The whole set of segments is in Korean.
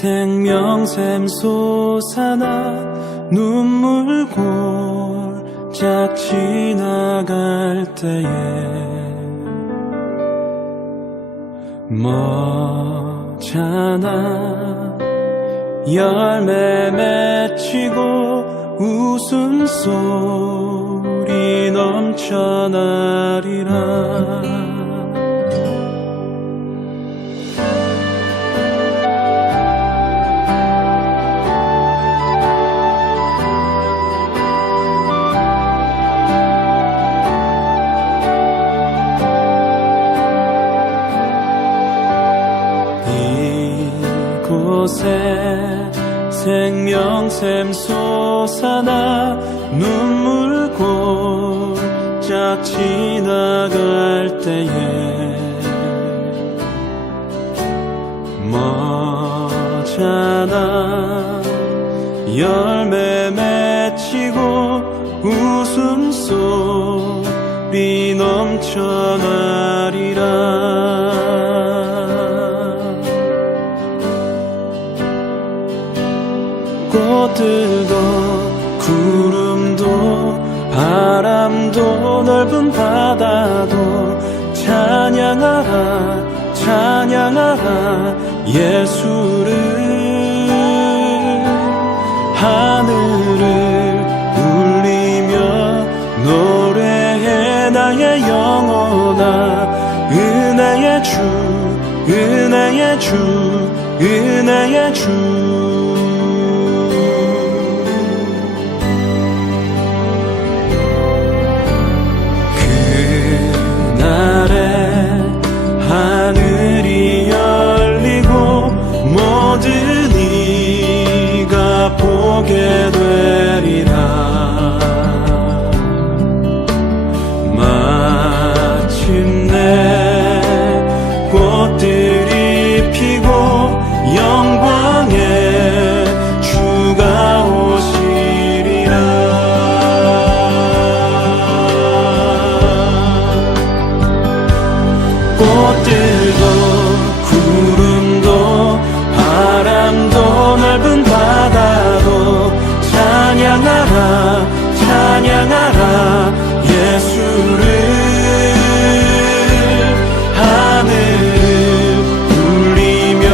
생명샘 솟아나 눈물 골짝 지나갈 때에 머잖아 열매 맺히고 웃음소리 넘쳐나리라. 이곳에 생명샘 솟아나 눈물 골짝 지나갈 때에 머잖아 열매 맺히고 웃음소리 넘쳐나리라. 꽃들도 구름도 바람도 넓은 바다도 찬양하라 찬양하라 예수를. 하늘을 울리며 노래해 나의 영혼아. 은혜의 주 은혜의 주 은혜의 주. 하늘이 열리고 모든 이가 보게 되리라. 마침내 꽃들이 피고 영광의 주가 오시리라. 꽃들도 구름도 바람도 넓은 바다도 찬양하라 찬양하라 예수를. 하늘을 울리며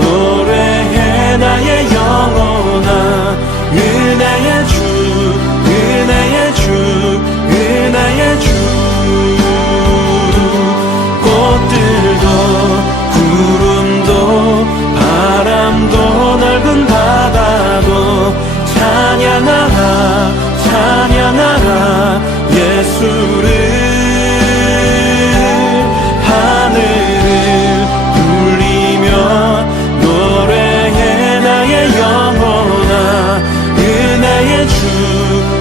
노래해 나의 영혼아. 은혜의 주 은혜의 주 은혜의 주. 꽃들도 구름도 바람도 넓은 바다도 찬양하라 찬양하라 예수를. 하늘을 울리며 노래해 나의 영혼아. 은혜의 주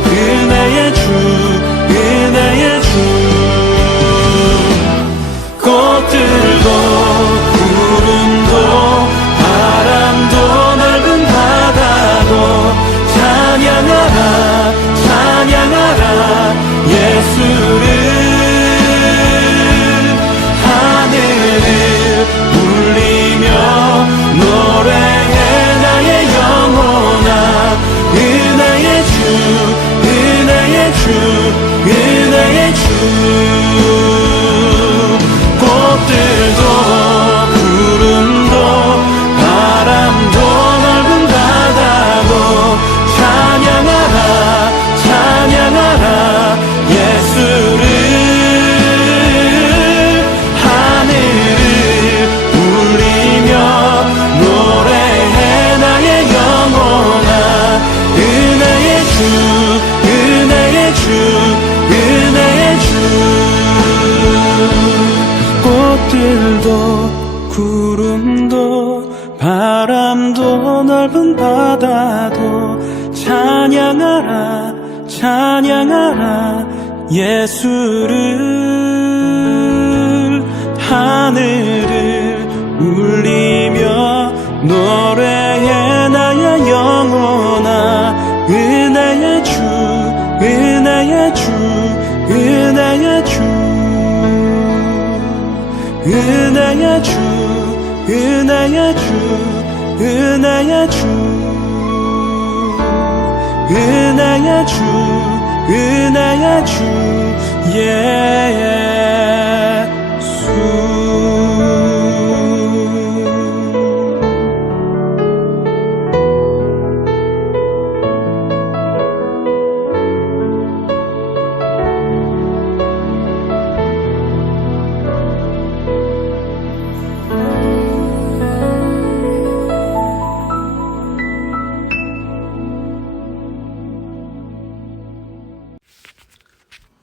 은혜의 주 은혜의 주. 꽃들도 구름도 바람도 넓은 바다도 찬양하라 찬양하라 예수를. 하늘을 울리며 노래해 나의 영혼아. 은혜의 주 은혜의 주 은혜의 주. 꽃들도 구름도 바람도 넓은 바다도 찬양하라 찬양하라 예수를. 하늘을 울리며 노래해 나의 영혼아. 은혜의 주 은혜의 주 은혜의 주. 꽃들도 구름도 바람도 넓은 바다도 찬양하라 찬양하라 예수를. 하늘을 울리며 노래해 나의 영혼아. 은혜의 주 은혜의 주 은혜의 주 은혜의 주 은혜의 주 은혜의 주, 은혜의 주, 은혜의 주 예수.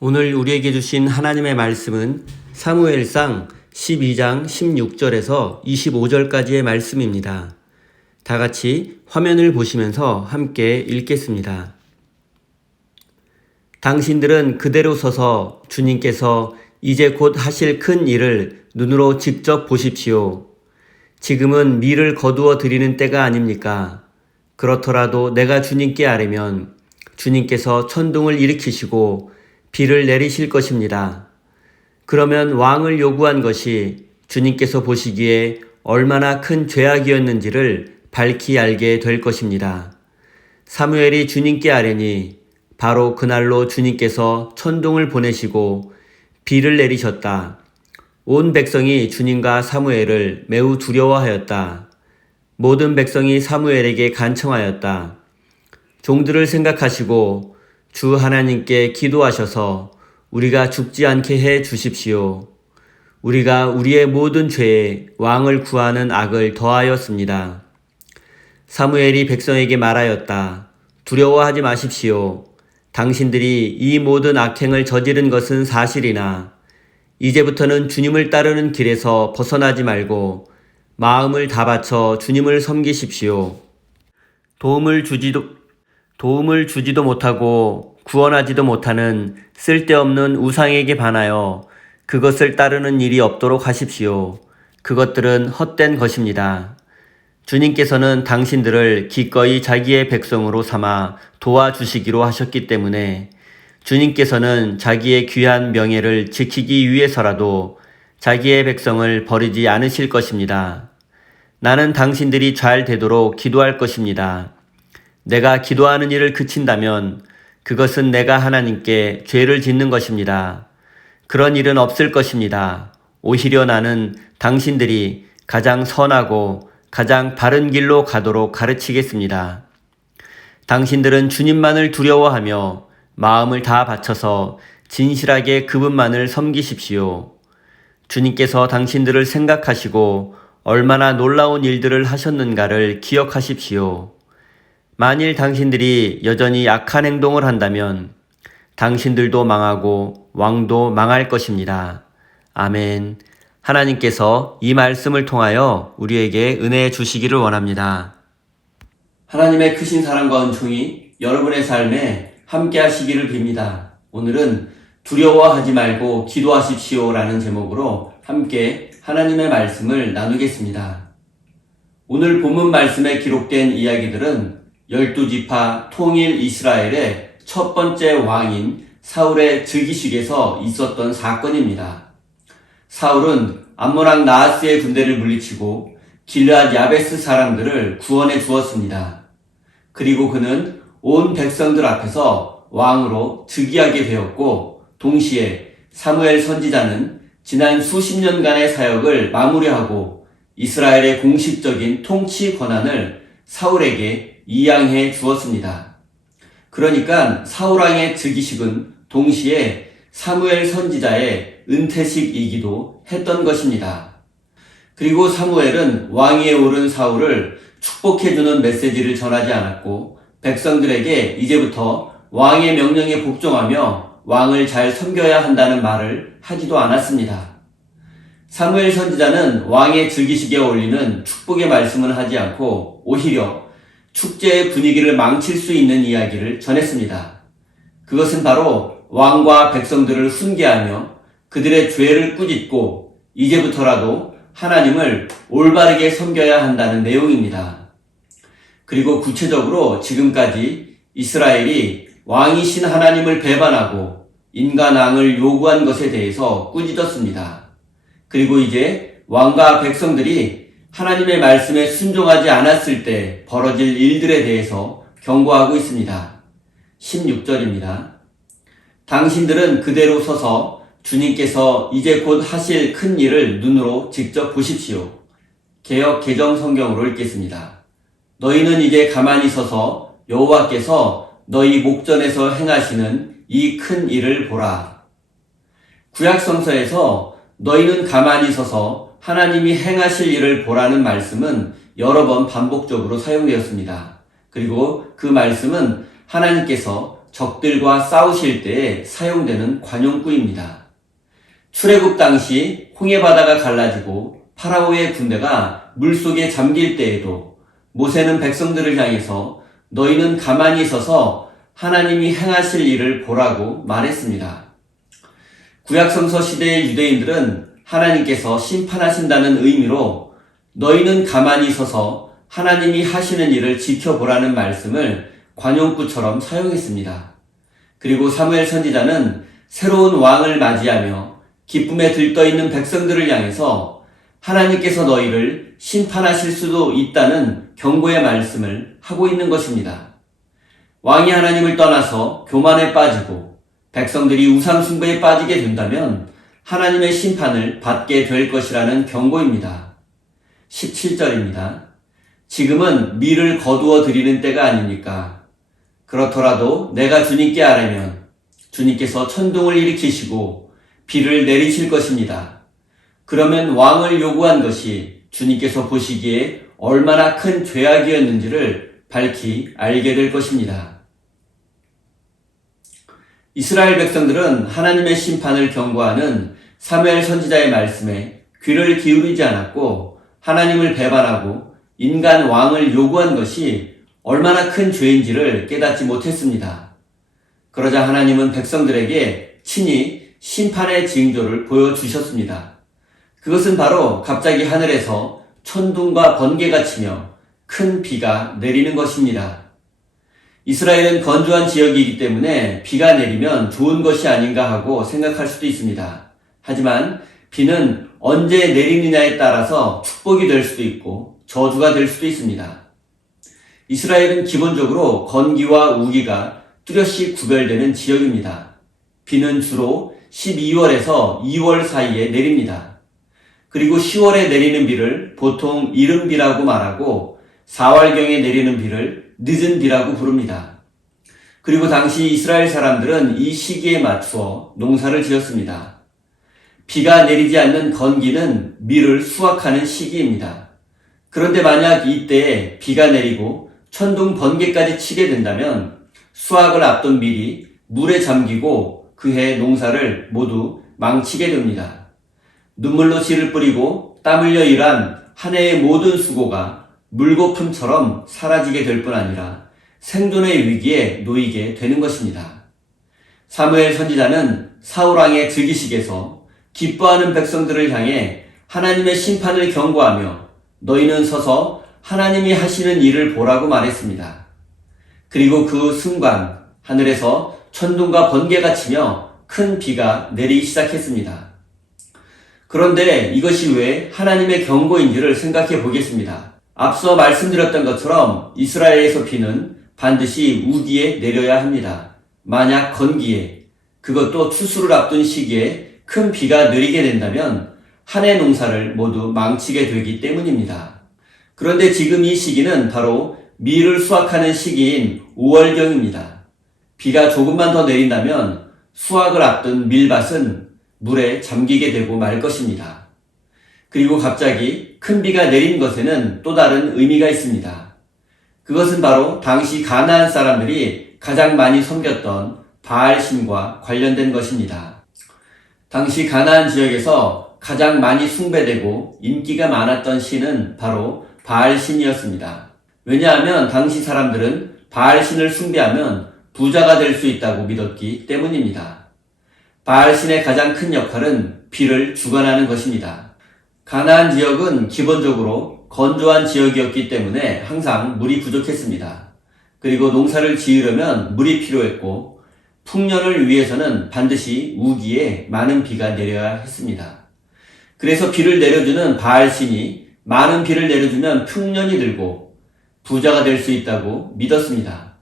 오늘 우리에게 주신 하나님의 말씀은 사무엘상 12장 16절에서 25절까지의 말씀입니다. 다 같이 화면을 보시면서 함께 읽겠습니다. 당신들은 그대로 서서 주님께서 이제 곧 하실 큰 일을 눈으로 직접 보십시오. 지금은 밀을 거두어 드리는 때가 아닙니까? 그렇더라도 내가 주님께 아뢰면 주님께서 천둥을 일으키시고 비를 내리실 것입니다. 그러면 왕을 요구한 것이 주님께서 보시기에 얼마나 큰 죄악이었는지를 밝히 알게 될 것입니다. 사무엘이 주님께 아뢰니 바로 그날로 주님께서 천둥을 보내시고 비를 내리셨다. 온 백성이 주님과 사무엘을 매우 두려워하였다. 모든 백성이 사무엘에게 간청하였다. 종들을 생각하시고 주 하나님께 기도하셔서 우리가 죽지 않게 해 주십시오. 우리가 우리의 모든 죄에 왕을 구하는 악을 더하였습니다. 사무엘이 백성에게 말하였다. 두려워하지 마십시오. 당신들이 이 모든 악행을 저지른 것은 사실이나 이제부터는 주님을 따르는 길에서 벗어나지 말고 마음을 다 바쳐 주님을 섬기십시오. 도움을 주지도 못하고 구원하지도 못하는 쓸데없는 우상에게 반하여 그것을 따르는 일이 없도록 하십시오. 그것들은 헛된 것입니다. 주님께서는 당신들을 기꺼이 자기의 백성으로 삼아 도와주시기로 하셨기 때문에 주님께서는 자기의 귀한 명예를 지키기 위해서라도 자기의 백성을 버리지 않으실 것입니다. 나는 당신들이 잘 되도록 기도할 것입니다. 내가 기도하는 일을 그친다면 그것은 내가 하나님께 죄를 짓는 것입니다. 그런 일은 없을 것입니다. 오히려 나는 당신들이 가장 선하고 가장 바른 길로 가도록 가르치겠습니다. 당신들은 주님만을 두려워하며 마음을 다 바쳐서 진실하게 그분만을 섬기십시오. 주님께서 당신들을 생각하시고 얼마나 놀라운 일들을 하셨는가를 기억하십시오. 만일 당신들이 여전히 악한 행동을 한다면 당신들도 망하고 왕도 망할 것입니다. 아멘. 하나님께서 이 말씀을 통하여 우리에게 은혜 주시기를 원합니다. 하나님의 크신 사랑과 은총이 여러분의 삶에 함께 하시기를 빕니다. 오늘은 두려워하지 말고 기도하십시오 라는 제목으로 함께 하나님의 말씀을 나누겠습니다. 오늘 본문 말씀에 기록된 이야기들은 12지파 통일 이스라엘의 첫 번째 왕인 사울의 즉위식에서 있었던 사건입니다. 사울은 암몬왕 나하스의 군대를 물리치고 길르앗 야베스 사람들을 구원해 주었습니다. 그리고 그는 온 백성들 앞에서 왕으로 즉위하게 되었고 동시에 사무엘 선지자는 지난 수십 년간의 사역을 마무리하고 이스라엘의 공식적인 통치 권한을 사울에게 이양해 주었습니다. 그러니까 사울왕의 즉위식은 동시에 사무엘 선지자의 은퇴식이기도 했던 것입니다. 그리고 사무엘은 왕위에 오른 사울을 축복해주는 메시지를 전하지 않았고 백성들에게 이제부터 왕의 명령에 복종하며 왕을 잘 섬겨야 한다는 말을 하지도 않았습니다. 사무엘 선지자는 왕의 즉위식에 어울리는 축복의 말씀을 하지 않고 오히려 축제의 분위기를 망칠 수 있는 이야기를 전했습니다. 그것은 바로 왕과 백성들을 훈계하며 그들의 죄를 꾸짖고 이제부터라도 하나님을 올바르게 섬겨야 한다는 내용입니다. 그리고 구체적으로 지금까지 이스라엘이 왕이신 하나님을 배반하고 인간왕을 요구한 것에 대해서 꾸짖었습니다. 그리고 이제 왕과 백성들이 하나님의 말씀에 순종하지 않았을 때 벌어질 일들에 대해서 경고하고 있습니다. 16절입니다. 당신들은 그대로 서서 주님께서 이제 곧 하실 큰 일을 눈으로 직접 보십시오. 개역 개정 성경으로 읽겠습니다. 너희는 이제 가만히 서서 여호와께서 너희 목전에서 행하시는 이 큰 일을 보라. 구약 성서에서 너희는 가만히 서서 하나님이 행하실 일을 보라는 말씀은 여러 번 반복적으로 사용되었습니다. 그리고 그 말씀은 하나님께서 적들과 싸우실 때에 사용되는 관용구입니다. 출애굽 당시 홍해바다가 갈라지고 파라오의 군대가 물속에 잠길 때에도 모세는 백성들을 향해서 너희는 가만히 서서 하나님이 행하실 일을 보라고 말했습니다. 구약성서 시대의 유대인들은 하나님께서 심판하신다는 의미로 너희는 가만히 서서 하나님이 하시는 일을 지켜보라는 말씀을 관용구처럼 사용했습니다. 그리고 사무엘 선지자는 새로운 왕을 맞이하며 기쁨에 들떠있는 백성들을 향해서 하나님께서 너희를 심판하실 수도 있다는 경고의 말씀을 하고 있는 것입니다. 왕이 하나님을 떠나서 교만에 빠지고 백성들이 우상 숭배에 빠지게 된다면 하나님의 심판을 받게 될 것이라는 경고입니다. 17절입니다. 지금은 밀을 거두어 드리는 때가 아닙니까? 그렇더라도 내가 주님께 아뢰면 주님께서 천둥을 일으키시고 비를 내리실 것입니다. 그러면 왕을 요구한 것이 주님께서 보시기에 얼마나 큰 죄악이었는지를 밝히 알게 될 것입니다. 이스라엘 백성들은 하나님의 심판을 경고하는 사무엘 선지자의 말씀에 귀를 기울이지 않았고 하나님을 배반하고 인간 왕을 요구한 것이 얼마나 큰 죄인지를 깨닫지 못했습니다. 그러자 하나님은 백성들에게 친히 심판의 징조를 보여주셨습니다. 그것은 바로 갑자기 하늘에서 천둥과 번개가 치며 큰 비가 내리는 것입니다. 이스라엘은 건조한 지역이기 때문에 비가 내리면 좋은 것이 아닌가 하고 생각할 수도 있습니다. 하지만 비는 언제 내리느냐에 따라서 축복이 될 수도 있고 저주가 될 수도 있습니다. 이스라엘은 기본적으로 건기와 우기가 뚜렷이 구별되는 지역입니다. 비는 주로 12월에서 2월 사이에 내립니다. 그리고 10월에 내리는 비를 보통 이른비라고 말하고 4월경에 내리는 비를 늦은 비라고 부릅니다. 그리고 당시 이스라엘 사람들은 이 시기에 맞추어 농사를 지었습니다. 비가 내리지 않는 건기는 밀을 수확하는 시기입니다. 그런데 만약 이때에 비가 내리고 천둥 번개까지 치게 된다면 수확을 앞둔 밀이 물에 잠기고 그해 농사를 모두 망치게 됩니다. 눈물로 씨를 뿌리고 땀 흘려 일한 한 해의 모든 수고가 물거품처럼 사라지게 될 뿐 아니라 생존의 위기에 놓이게 되는 것입니다. 사무엘 선지자는 사울왕의 즉위식에서 기뻐하는 백성들을 향해 하나님의 심판을 경고하며 너희는 서서 하나님이 하시는 일을 보라고 말했습니다. 그리고 그 순간 하늘에서 천둥과 번개가 치며 큰 비가 내리기 시작했습니다. 그런데 이것이 왜 하나님의 경고인지를 생각해 보겠습니다. 앞서 말씀드렸던 것처럼 이스라엘에서 비는 반드시 우기에 내려야 합니다. 만약 건기에, 그것도 추수를 앞둔 시기에 큰 비가 내리게 된다면 한 해 농사를 모두 망치게 되기 때문입니다. 그런데 지금 이 시기는 바로 밀을 수확하는 시기인 5월경입니다. 비가 조금만 더 내린다면 수확을 앞둔 밀밭은 물에 잠기게 되고 말 것입니다. 그리고 갑자기 큰 비가 내린 것에는 또 다른 의미가 있습니다. 그것은 바로 당시 가나안 사람들이 가장 많이 섬겼던 바알신과 관련된 것입니다. 당시 가나안 지역에서 가장 많이 숭배되고 인기가 많았던 신은 바로 바알신이었습니다. 왜냐하면 당시 사람들은 바알신을 숭배하면 부자가 될 수 있다고 믿었기 때문입니다. 바알신의 가장 큰 역할은 비를 주관하는 것입니다. 가나안 지역은 기본적으로 건조한 지역이었기 때문에 항상 물이 부족했습니다. 그리고 농사를 지으려면 물이 필요했고 풍년을 위해서는 반드시 우기에 많은 비가 내려야 했습니다. 그래서 비를 내려주는 바알신이 많은 비를 내려주면 풍년이 들고 부자가 될 수 있다고 믿었습니다.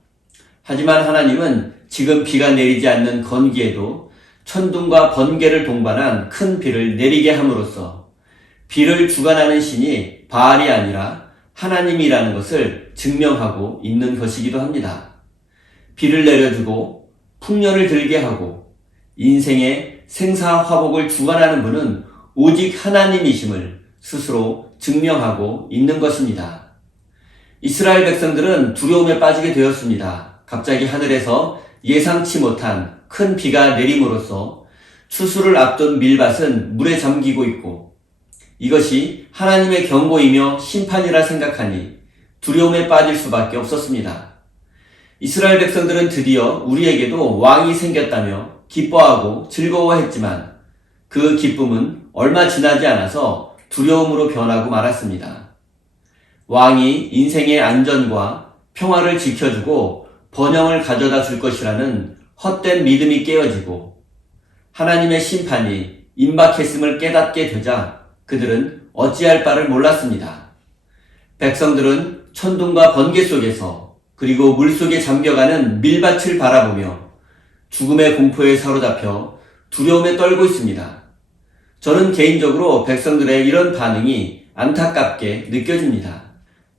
하지만 하나님은 지금 비가 내리지 않는 건기에도 천둥과 번개를 동반한 큰 비를 내리게 함으로써 비를 주관하는 신이 바알이 아니라 하나님이라는 것을 증명하고 있는 것이기도 합니다. 비를 내려주고 풍년을 들게 하고 인생의 생사화복을 주관하는 분은 오직 하나님이심을 스스로 증명하고 있는 것입니다. 이스라엘 백성들은 두려움에 빠지게 되었습니다. 갑자기 하늘에서 예상치 못한 큰 비가 내림으로써 추수를 앞둔 밀밭은 물에 잠기고 있고 이것이 하나님의 경고이며 심판이라 생각하니 두려움에 빠질 수밖에 없었습니다. 이스라엘 백성들은 드디어 우리에게도 왕이 생겼다며 기뻐하고 즐거워했지만 그 기쁨은 얼마 지나지 않아서 두려움으로 변하고 말았습니다. 왕이 인생의 안전과 평화를 지켜주고 번영을 가져다 줄 것이라는 헛된 믿음이 깨어지고 하나님의 심판이 임박했음을 깨닫게 되자 그들은 어찌할 바를 몰랐습니다. 백성들은 천둥과 번개 속에서 그리고 물속에 잠겨가는 밀밭을 바라보며 죽음의 공포에 사로잡혀 두려움에 떨고 있습니다. 저는 개인적으로 백성들의 이런 반응이 안타깝게 느껴집니다.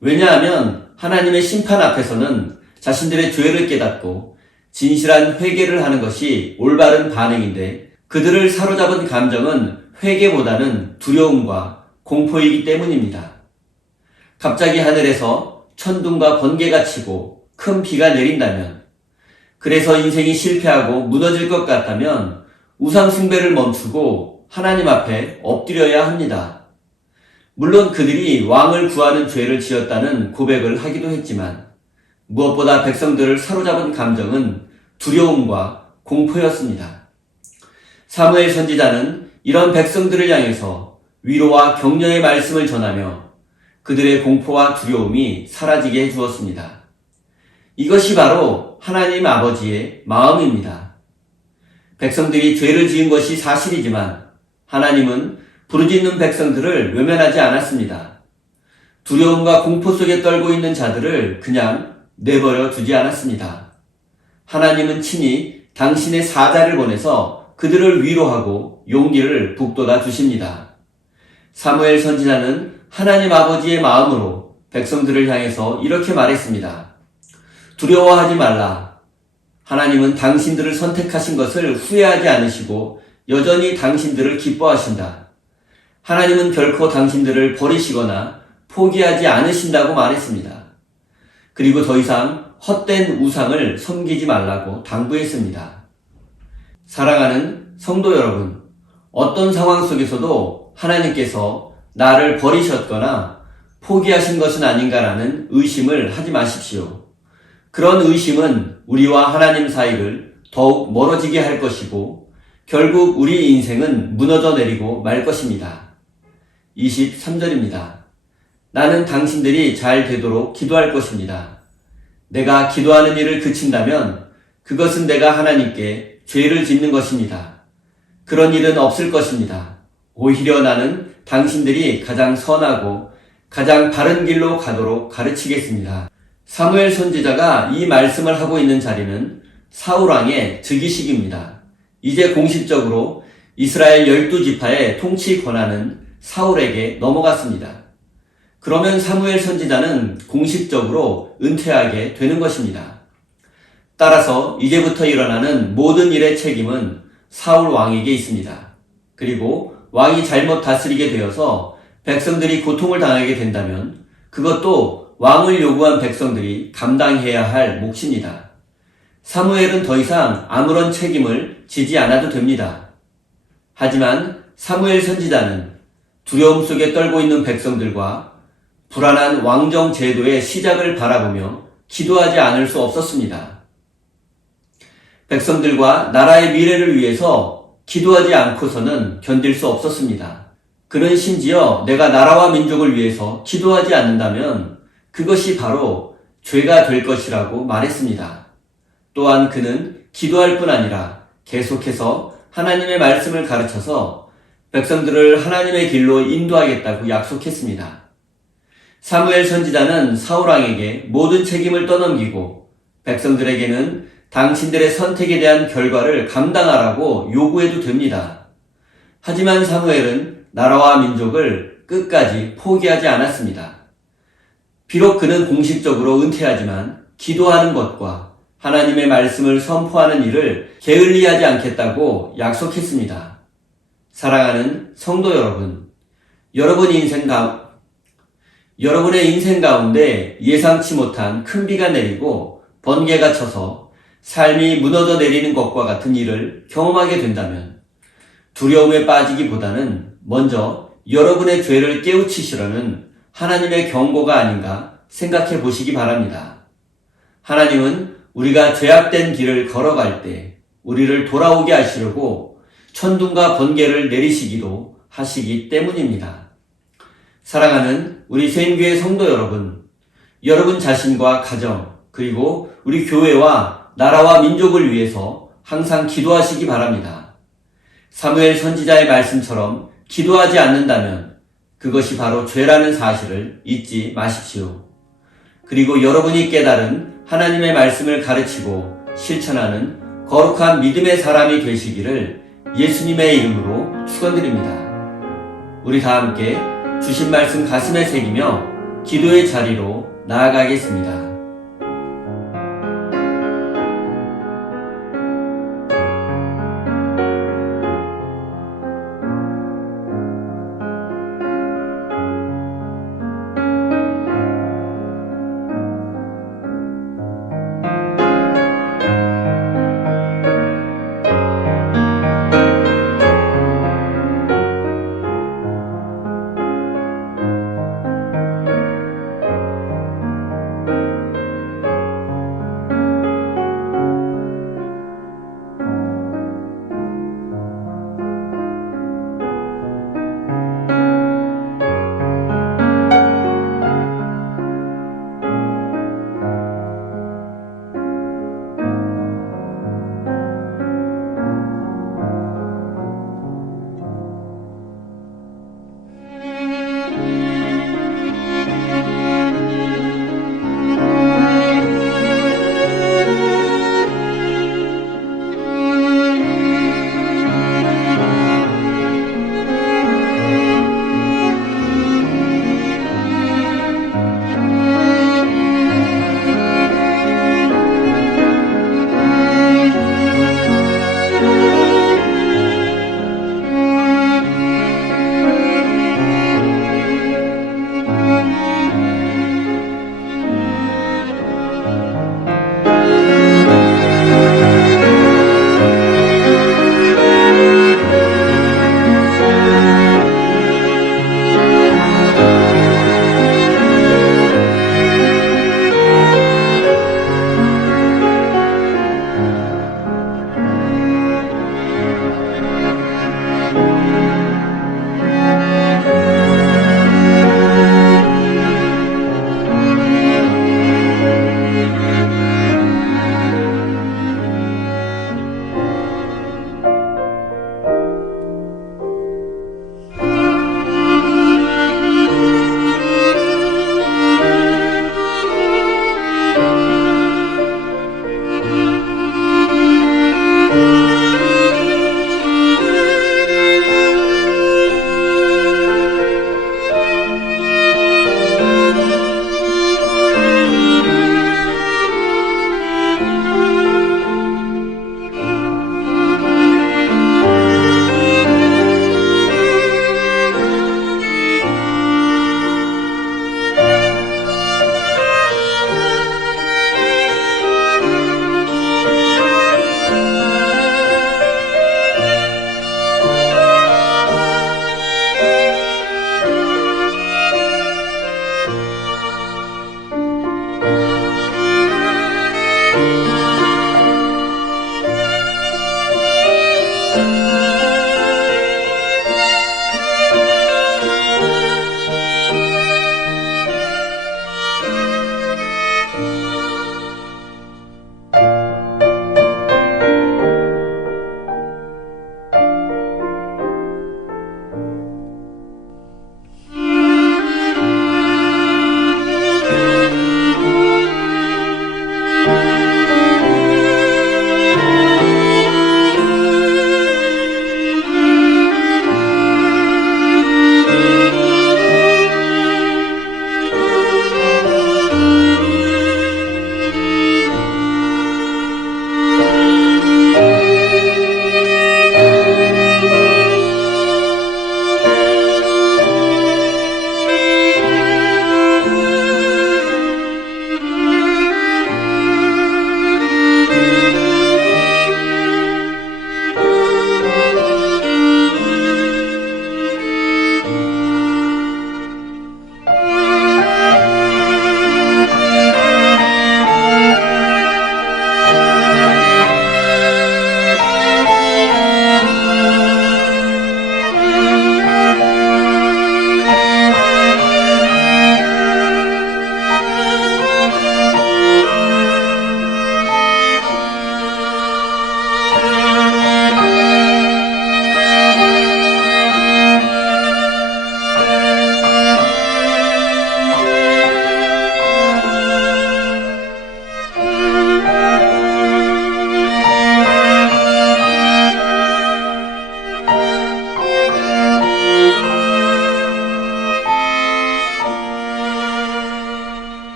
왜냐하면 하나님의 심판 앞에서는 자신들의 죄를 깨닫고 진실한 회개를 하는 것이 올바른 반응인데 그들을 사로잡은 감정은 회개보다는 두려움과 공포이기 때문입니다. 갑자기 하늘에서 천둥과 번개가 치고 큰 비가 내린다면, 그래서 인생이 실패하고 무너질 것 같다면 우상 숭배를 멈추고 하나님 앞에 엎드려야 합니다. 물론 그들이 왕을 구하는 죄를 지었다는 고백을 하기도 했지만 무엇보다 백성들을 사로잡은 감정은 두려움과 공포였습니다. 사무엘 선지자는 이런 백성들을 향해서 위로와 격려의 말씀을 전하며 그들의 공포와 두려움이 사라지게 해주었습니다. 이것이 바로 하나님 아버지의 마음입니다. 백성들이 죄를 지은 것이 사실이지만 하나님은 부르짖는 백성들을 외면하지 않았습니다. 두려움과 공포 속에 떨고 있는 자들을 그냥 내버려 두지 않았습니다. 하나님은 친히 당신의 사자를 보내서 그들을 위로하고 용기를 북돋아 주십니다. 사무엘 선지자는 하나님 아버지의 마음으로 백성들을 향해서 이렇게 말했습니다. 두려워하지 말라. 하나님은 당신들을 선택하신 것을 후회하지 않으시고 여전히 당신들을 기뻐하신다. 하나님은 결코 당신들을 버리시거나 포기하지 않으신다고 말했습니다. 그리고 더 이상 헛된 우상을 섬기지 말라고 당부했습니다. 사랑하는 성도 여러분, 어떤 상황 속에서도 하나님께서 나를 버리셨거나 포기하신 것은 아닌가라는 의심을 하지 마십시오. 그런 의심은 우리와 하나님 사이를 더욱 멀어지게 할 것이고 결국 우리 인생은 무너져 내리고 말 것입니다. 23절입니다. 나는 당신들이 잘 되도록 기도할 것입니다. 내가 기도하는 일을 그친다면 그것은 내가 하나님께 죄를 짓는 것입니다. 그런 일은 없을 것입니다. 오히려 나는 당신들이 가장 선하고 가장 바른 길로 가도록 가르치겠습니다. 사무엘 선지자가 이 말씀을 하고 있는 자리는 사울왕의 즉위식입니다. 이제 공식적으로 이스라엘 12지파의 통치 권한은 사울에게 넘어갔습니다. 그러면 사무엘 선지자는 공식적으로 은퇴하게 되는 것입니다. 따라서 이제부터 일어나는 모든 일의 책임은 사울 왕에게 있습니다. 그리고 왕이 잘못 다스리게 되어서 백성들이 고통을 당하게 된다면 그것도 왕을 요구한 백성들이 감당해야 할 몫입니다. 사무엘은 더 이상 아무런 책임을 지지 않아도 됩니다. 하지만 사무엘 선지자는 두려움 속에 떨고 있는 백성들과 불안한 왕정 제도의 시작을 바라보며 기도하지 않을 수 없었습니다. 백성들과 나라의 미래를 위해서 기도하지 않고서는 견딜 수 없었습니다. 그는 심지어 내가 나라와 민족을 위해서 기도하지 않는다면 그것이 바로 죄가 될 것이라고 말했습니다. 또한 그는 기도할 뿐 아니라 계속해서 하나님의 말씀을 가르쳐서 백성들을 하나님의 길로 인도하겠다고 약속했습니다. 사무엘 선지자는 사울왕에게 모든 책임을 떠넘기고 백성들에게는 당신들의 선택에 대한 결과를 감당하라고 요구해도 됩니다. 하지만 사무엘은 나라와 민족을 끝까지 포기하지 않았습니다. 비록 그는 공식적으로 은퇴하지만 기도하는 것과 하나님의 말씀을 선포하는 일을 게을리하지 않겠다고 약속했습니다. 사랑하는 성도 여러분, 여러분의 인생 가운데 예상치 못한 큰 비가 내리고 번개가 쳐서 삶이 무너져 내리는 것과 같은 일을 경험하게 된다면 두려움에 빠지기보다는 먼저 여러분의 죄를 깨우치시려는 하나님의 경고가 아닌가 생각해 보시기 바랍니다. 하나님은 우리가 죄악된 길을 걸어갈 때 우리를 돌아오게 하시려고 천둥과 번개를 내리시기도 하시기 때문입니다. 사랑하는 우리 샘교회 성도 여러분, 여러분 자신과 가정, 그리고 우리 교회와 나라와 민족을 위해서 항상 기도하시기 바랍니다. 사무엘 선지자의 말씀처럼 기도하지 않는다면 그것이 바로 죄라는 사실을 잊지 마십시오. 그리고 여러분이 깨달은 하나님의 말씀을 가르치고 실천하는 거룩한 믿음의 사람이 되시기를 예수님의 이름으로 축원드립니다. 우리 다 함께 주신 말씀 가슴에 새기며 기도의 자리로 나아가겠습니다.